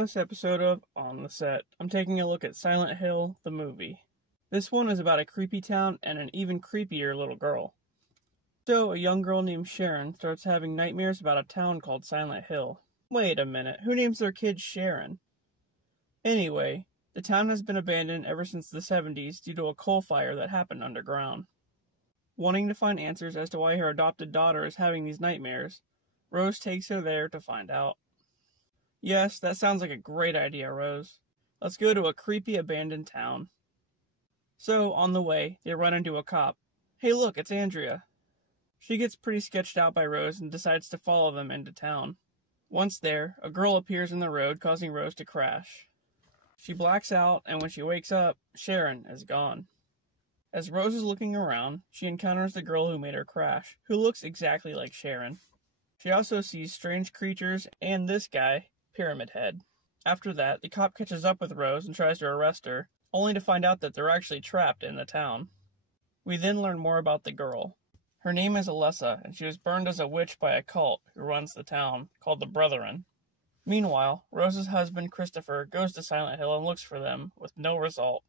this episode of On the Set, I'm taking a look at Silent Hill, the movie. This one is about a creepy town and an even creepier little girl. So, a young girl named Sharon starts having nightmares about a town called Silent Hill. Wait a minute, who names their kid Sharon? Anyway, the town has been abandoned ever since the 70s due to a coal fire that happened underground. Wanting to find answers as to why her adopted daughter is having these nightmares, Rose takes her there to find out. Yes, that sounds like a great idea, Rose. Let's go to a creepy abandoned town. So, on the way, they run into a cop. Hey look, it's Andrea. She gets pretty sketched out by Rose and decides to follow them into town. Once there, a girl appears in the road, causing Rose to crash. She blacks out, and when she wakes up, Sharon is gone. As Rose is looking around, she encounters the girl who made her crash, who looks exactly like Sharon. She also sees strange creatures and this guy, Pyramid Head. After that, the cop catches up with Rose and tries to arrest her, only to find out that they're actually trapped in the town. We then learn more about the girl. Her name is Alessa, and she was burned as a witch by a cult who runs the town, called the Brethren. Meanwhile, Rose's husband, Christopher, goes to Silent Hill and looks for them, with no result.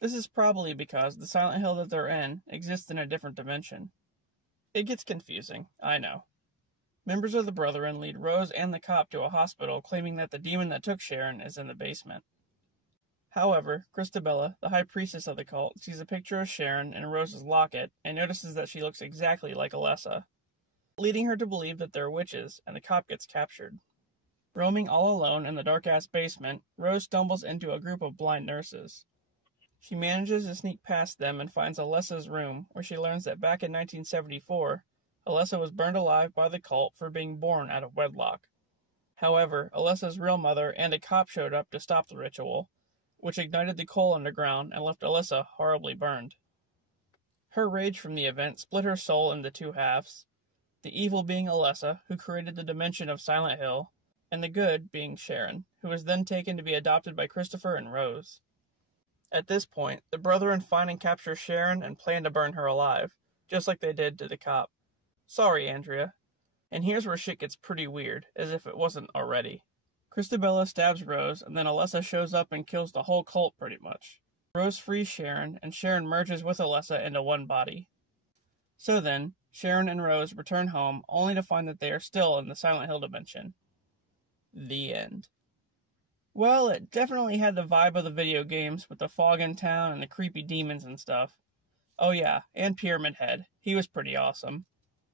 This is probably because the Silent Hill that they're in exists in a different dimension. It gets confusing, I know. Members of the Brethren lead Rose and the cop to a hospital, claiming that the demon that took Sharon is in the basement. However, Christabella, the high priestess of the cult, sees a picture of Sharon in Rose's locket and notices that she looks exactly like Alessa, leading her to believe that they're witches, and the cop gets captured. Roaming all alone in the dark-ass basement, Rose stumbles into a group of blind nurses. She manages to sneak past them and finds Alessa's room, where she learns that back in 1974, Alessa was burned alive by the cult for being born out of wedlock. However, Alessa's real mother and a cop showed up to stop the ritual, which ignited the coal underground and left Alessa horribly burned. Her rage from the event split her soul into two halves, the evil being Alessa, who created the dimension of Silent Hill, and the good being Sharon, who was then taken to be adopted by Christopher and Rose. At this point, the Brethren find and capture Sharon and plan to burn her alive, just like they did to the cop. Sorry, Andrea. And here's where shit gets pretty weird, as if it wasn't already. Christabella stabs Rose, and then Alessa shows up and kills the whole cult pretty much. Rose frees Sharon, and Sharon merges with Alessa into one body. So then, Sharon and Rose return home, only to find that they are still in the Silent Hill dimension. The end. Well, it definitely had the vibe of the video games, with the fog in town and the creepy demons and stuff. Oh yeah, and Pyramid Head. He was pretty awesome.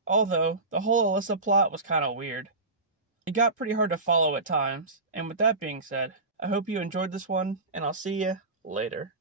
Although, the whole Alessa plot was kinda weird. It got pretty hard to follow at times, and with that being said, I hope you enjoyed this one, and I'll see you later.